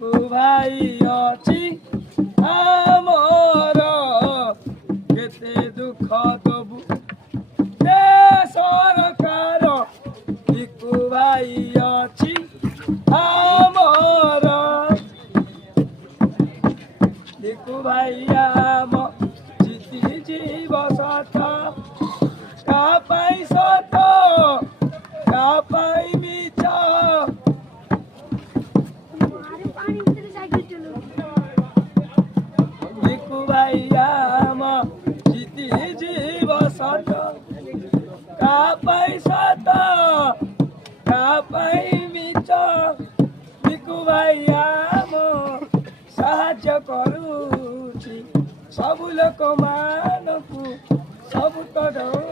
ଲିକୁ ଭାଇ ଅଛି ଆମର କେତେ ଦୁଃଖ ଦବୁ ଏ ସରକାର ଲିକୁ ଭାଇ ଅଛି ଆମର ଲିକୁ ଭାଇ ଆମ ଜିତି ଯିବ ସତ କା ପାଇଁ ସତ କା ପାଇଁ ମିଛ ଲିକୁ ଭାଇ ଆମ ଜିତି ଯିବ ସତ କା ପାଇଁ ସତ କା ପାଇଁ ମିଛ ଲିକୁ ଭାଇ ଆମ ସାହାଯ୍ୟ କରୁଛି ସବୁ ଲୋକମାନଙ୍କୁ ସବୁ ତର